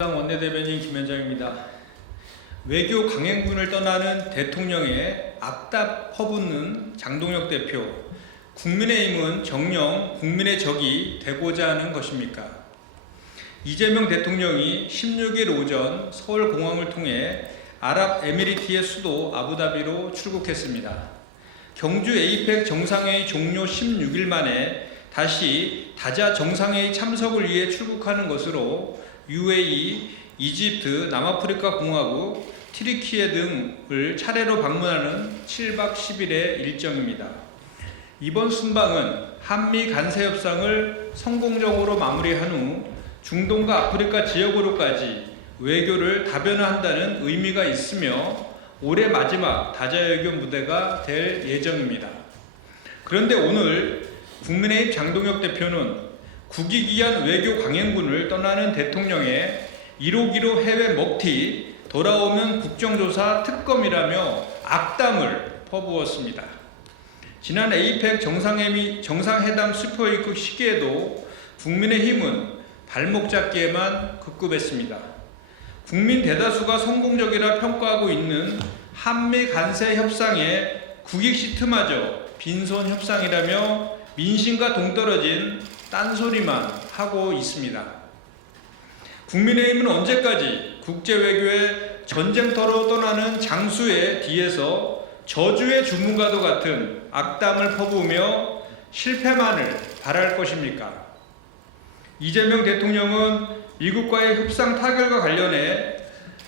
원내대변인 김현정입니다. 외교 강행군을 떠나는 대통령의 앞답 퍼붓는 장동혁 대표, 국민의힘은 정녕 국민의 적이 되고자 하는 것입니까? 이재명 대통령이 16일 오전 서울공항을 통해 아랍에미리트의 수도 아부다비로 출국했습니다. 경주 에이펙 정상회의 종료 16일 만에 다시 다자 정상회의 참석을 위해 출국하는 것으로 UAE, 이집트, 남아프리카 공화국, 튀르키예 등을 차례로 방문하는 7박 10일의 일정입니다. 이번 순방은 한미 간세 협상을 성공적으로 마무리한 후 중동과 아프리카 지역으로까지 외교를 다변화한다는 의미가 있으며 올해 마지막 다자외교 무대가 될 예정입니다. 그런데 오늘 국민의힘 장동혁 대표는 국익 위한 외교 강행군을 떠나는 대통령의 1호기로 해외 먹튀, 돌아오면 국정조사 특검이라며 악담을 퍼부었습니다. 지난 에이펙 정상회담 슈퍼위크 시기에도 국민의힘은 발목 잡기에만 급급했습니다. 국민 대다수가 성공적이라 평가하고 있는 한미 간세 협상의 국익 시트마저 빈손 협상이라며 민심과 동떨어진 딴소리만 하고 있습니다. 국민의힘은 언제까지 국제외교의 전쟁터로 떠나는 장수의 뒤에서 저주의 주문과도 같은 악담을 퍼부으며 실패만을 바랄 것입니까? 이재명 대통령은 미국과의 협상 타결과 관련해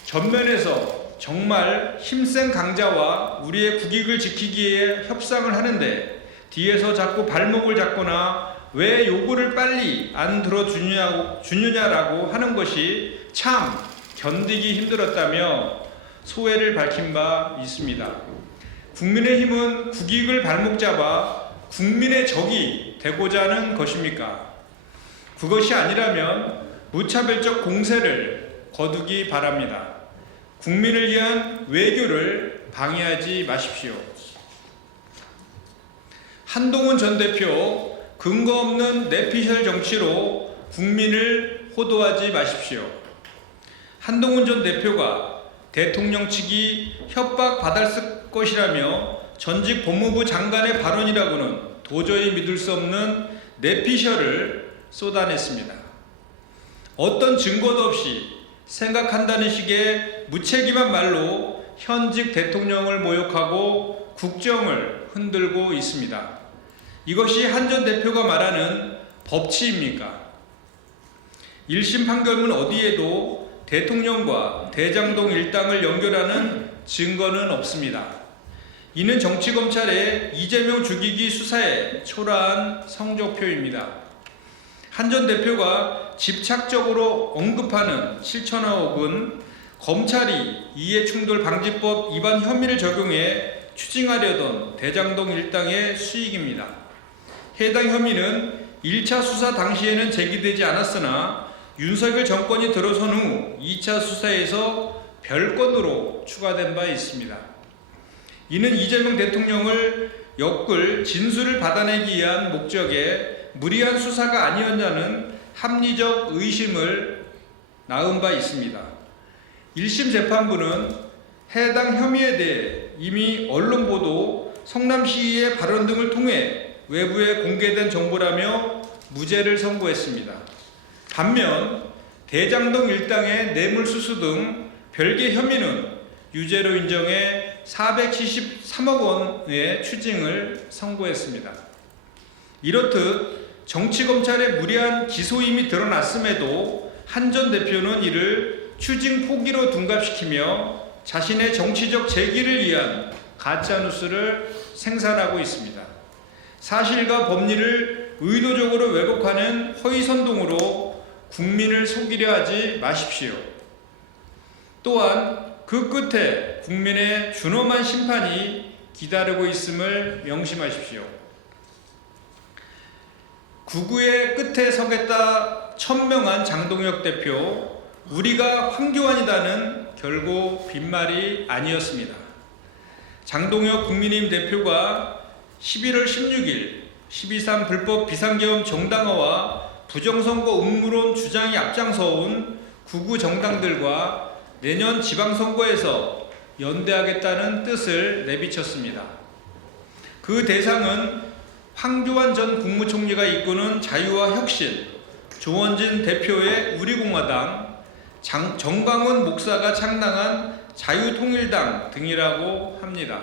전면에서 정말 힘센 강자와 우리의 국익을 지키기 위해 협상을 하는데 뒤에서 자꾸 발목을 잡거나 왜 요구를 빨리 안 들어주느냐라고 하는 것이 참 견디기 힘들었다며 소회를 밝힌 바 있습니다. 국민의힘은 국익을 발목 잡아 국민의 적이 되고자 하는 것입니까? 그것이 아니라면 무차별적 공세를 거두기 바랍니다. 국민을 위한 외교를 방해하지 마십시오. 한동훈 전 대표 근거 없는 내피셜 정치로 국민을 호도하지 마십시오. 한동훈 전 대표가 대통령 측이 협박받을 것이라며 전직 법무부 장관의 발언이라고는 도저히 믿을 수 없는 내피셜을 쏟아냈습니다. 어떤 증거도 없이 생각한다는 식의 무책임한 말로 현직 대통령을 모욕하고 국정을 흔들고 있습니다. 이것이 한 전 대표가 말하는 법치입니까? 1심 판결문 어디에도 대통령과 대장동 일당을 연결하는 증거는 없습니다. 이는 정치검찰의 이재명 죽이기 수사의 초라한 성적표입니다. 한 전 대표가 집착적으로 언급하는 7천억은 검찰이 이해충돌 방지법 위반 혐의를 적용해 추징하려던 대장동 일당의 수익입니다. 해당 혐의는 1차 수사 당시에는 제기되지 않았으나 윤석열 정권이 들어선 후 2차 수사에서 별건으로 추가된 바 있습니다. 이는 이재명 대통령을 엮을 진술을 받아내기 위한 목적의 무리한 수사가 아니었냐는 합리적 의심을 낳은 바 있습니다. 1심 재판부는 해당 혐의에 대해 이미 언론 보도, 성남시의 발언 등을 통해 외부에 공개된 정보라며 무죄를 선고했습니다. 반면 대장동 일당의 뇌물수수 등 별개 혐의는 유죄로 인정해 473억 원의 추징을 선고했습니다. 이렇듯 정치검찰의 무리한 기소임이 드러났음에도 한 전 대표는 이를 추징 포기로 둔갑시키며 자신의 정치적 재기를 위한 가짜뉴스를 생산하고 있습니다. 사실과 법리를 의도적으로 왜곡하는 허위선동으로 국민을 속이려 하지 마십시오. 또한 그 끝에 국민의 준엄한 심판이 기다리고 있음을 명심하십시오. 구구의 끝에 서겠다 천명한 장동혁 대표, 우리가 황교안이다는 결국 빈말이 아니었습니다. 장동혁 국민의힘 대표가 11월 16일 12.3 불법 비상계엄 정당화와 부정선거 음모론 주장이 앞장서온 구구 정당들과 내년 지방선거에서 연대하겠다는 뜻을 내비쳤습니다. 그 대상은 황교안 전 국무총리가 이끄는 자유와 혁신, 조원진 대표의 우리공화당, 정광훈 목사가 창당한 자유통일당 등이라고 합니다.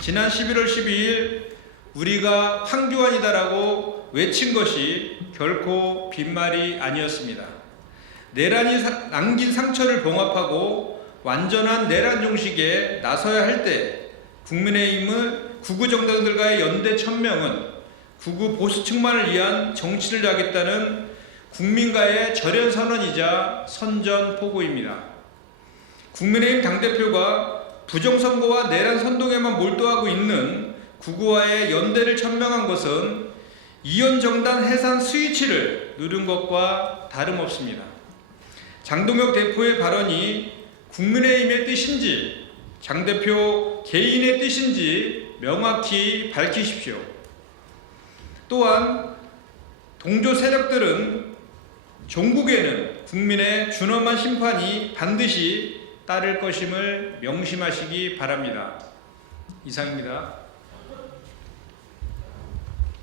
지난 11월 12일 우리가 황교안이다라고 외친 것이 결코 빈말이 아니었습니다. 내란이 남긴 상처를 봉합하고 완전한 내란 종식에 나서야 할 때 국민의힘은 구구 정당들과의 연대 천명은 구구 보수층만을 위한 정치를 하겠다는 국민과의 절연 선언이자 선전포고입니다. 국민의힘 당대표가 부정선거와 내란 선동에만 몰두하고 있는 구구와의 연대를 천명한 것은 이현정당 해산 스위치를 누른 것과 다름없습니다. 장동혁 대표의 발언이 국민의힘의 뜻인지 장 대표 개인의 뜻인지 명확히 밝히십시오. 또한 동조 세력들은 종국에는 국민의 준엄한 심판이 반드시 따를 것임을 명심하시기 바랍니다. 이상입니다.